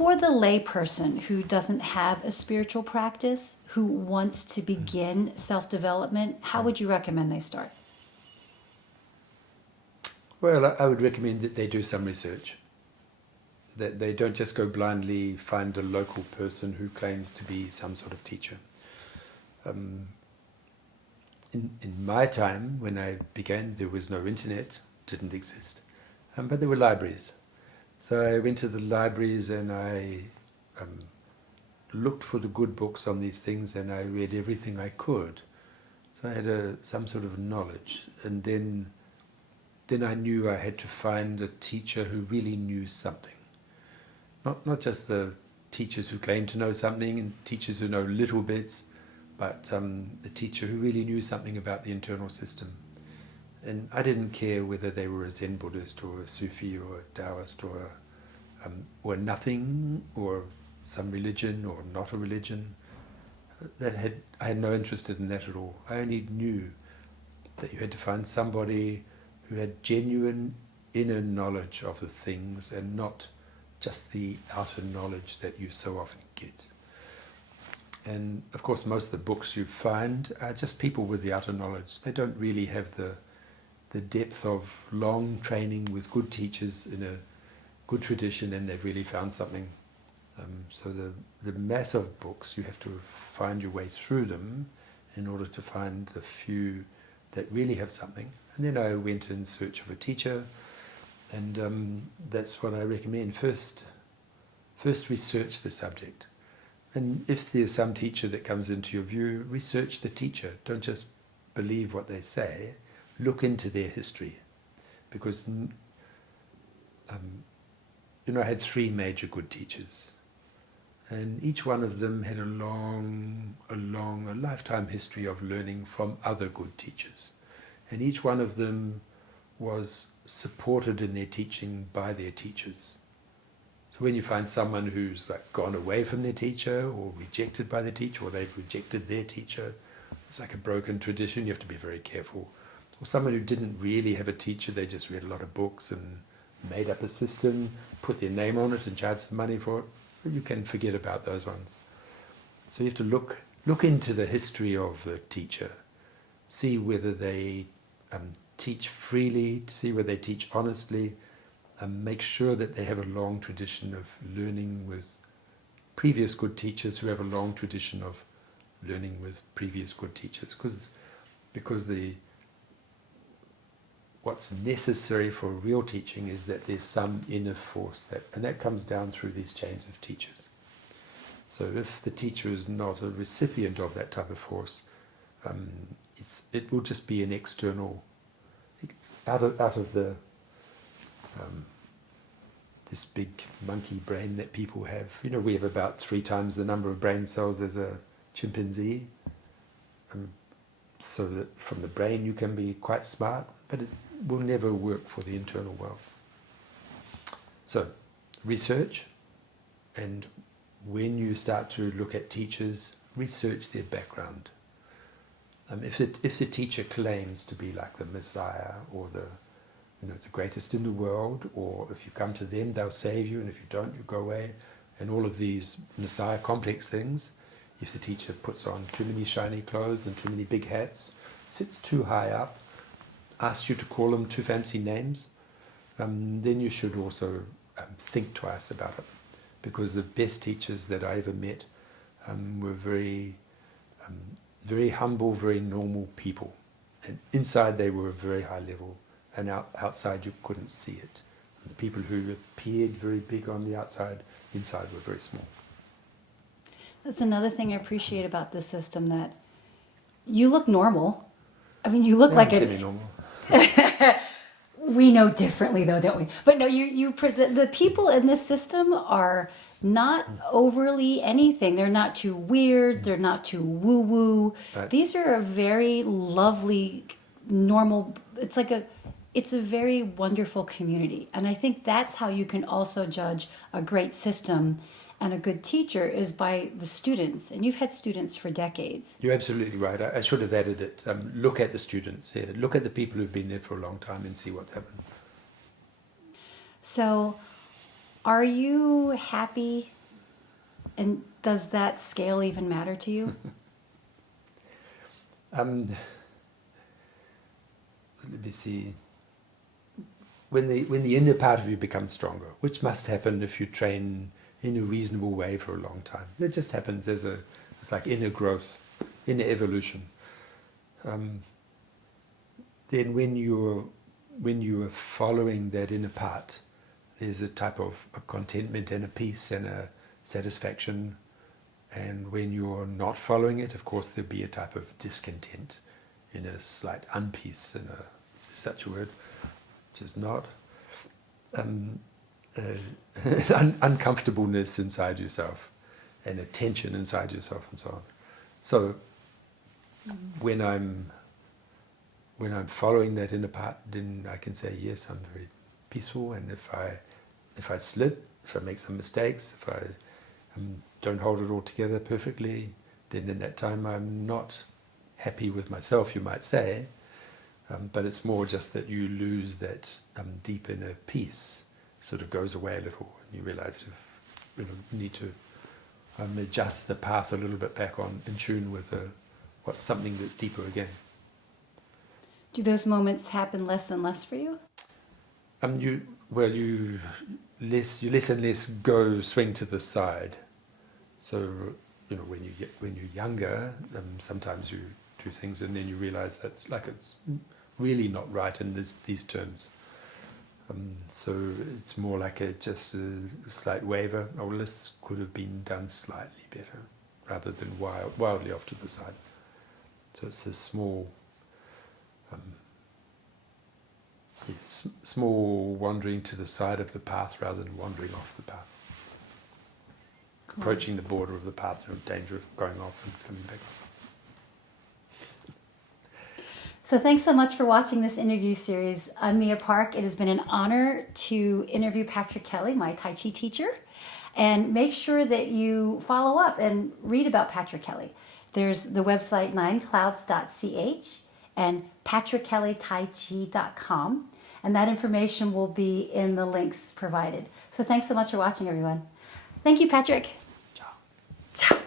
for the lay person who doesn't have a spiritual practice, who wants to begin self-development, how would you recommend they start? Well, I would recommend that they do some research. That they don't just go blindly find a local person who claims to be some sort of teacher. In my time, when I began, there was no internet, didn't exist, but there were libraries. So I went to the libraries and I looked for the good books on these things, and I read everything I could. So I had some sort of knowledge, and then I knew I had to find a teacher who really knew something. Not just the teachers who claim to know something and teachers who know little bits, but the teacher who really knew something about the internal system. And I didn't care whether they were a Zen Buddhist or a Sufi or a Daoist or nothing, or some religion or not a religion. I had no interest in that at all. I only knew that you had to find somebody who had genuine inner knowledge of the things and not just the outer knowledge that you so often get. And of course most of the books you find are just people with the outer knowledge. They don't really have the depth of long training with good teachers in a good tradition, and they've really found something. So the mass of books, you have to find your way through them in order to find the few that really have something. And then I went in search of a teacher, and that's what I recommend. First research the subject. And if there's some teacher that comes into your view, research the teacher. Don't just believe what they say. Look into their history. Because, I had 3 major good teachers. And each one of them had a lifetime history of learning from other good teachers. And each one of them was supported in their teaching by their teachers. So when you find someone who's like gone away from their teacher or rejected by the teacher, or they've rejected their teacher, it's like a broken tradition, you have to be very careful. Or someone who didn't really have a teacher, they just read a lot of books and made up a system, put their name on it and charged some money for it, you can forget about those ones. So you have to look into the history of the teacher, see whether they teach freely, see whether they teach honestly, make sure that they have a long tradition of learning with previous good teachers who have a long tradition of learning with previous good teachers. Because what's necessary for real teaching is that there's some inner force, and that comes down through these chains of teachers. So if the teacher is not a recipient of that type of force, it will just be an external, out of the this big monkey brain that people have. We have about 3 times the number of brain cells as a chimpanzee. So that from the brain you can be quite smart, but it will never work for the internal world. So research, and when you start to look at teachers, research their background. If the teacher claims to be like the Messiah or the greatest in the world, or if you come to them, they'll save you, and if you don't, you go away, and all of these Messiah complex things, if the teacher puts on too many shiny clothes and too many big hats, sits too high up, asks you to call them too fancy names, then you should also think twice about it. Because the best teachers that I ever met were very, very humble, very normal people. And inside they were very high level, and outside you couldn't see it. And the people who appeared very big on the outside, inside were very small. That's another thing I appreciate about this system, that you look normal. I mean, you look like semi-normal. We know differently, though, don't we? But no, you present the people in this system are not overly anything. They're not too weird. They're not too woo-woo. Right. These are a very lovely, normal. It's a very wonderful community, and I think that's how you can also judge a great system and a good teacher, is by the students. And you've had students for decades. You're absolutely right. I should have added it. Look at the students. Yeah. Look at the people who've been there for a long time and see what's happened. So Are you happy? And does that scale even matter to you? Let me see. When the inner part of you becomes stronger, which must happen if you train in a reasonable way for a long time. It just happens it's like inner growth, inner evolution. Then when you are following that inner part, there's a type of a contentment and a peace and a satisfaction. And when you're not following it, of course, there'll be a type of discontent, in a slight unpeace, in a such a word, which is not uncomfortableness inside yourself, and a tension inside yourself, and so on. So when I'm following that inner part, then I can say, yes, I'm very peaceful. And if I slip, if I make some mistakes, if I don't hold it all together perfectly, then in that time I'm not happy with myself, you might say. But it's more just that you lose that deep inner peace, sort of goes away a little, and you realize you need to adjust the path a little bit back on in tune with what's something that's deeper again. Do those moments happen less and less for you? You less and less swing to the side. So when you're younger, sometimes you do things and then you realize it's really not right in these terms. So it's more like just a slight waver. Oh, this could have been done slightly better, rather than wildly off to the side. So it's a small wandering to the side of the path rather than wandering off the path. Cool. Approaching the border of the path, in danger of going off and coming back. So thanks so much for watching this interview series. I'm Mia Park. It has been an honor to interview Patrick Kelly, my Tai Chi teacher. And make sure that you follow up and read about Patrick Kelly. There's the website 9clouds.ch and patrickkellytaichi.com. And that information will be in the links provided. So thanks so much for watching, everyone. Thank you, Patrick. Ciao. Ciao.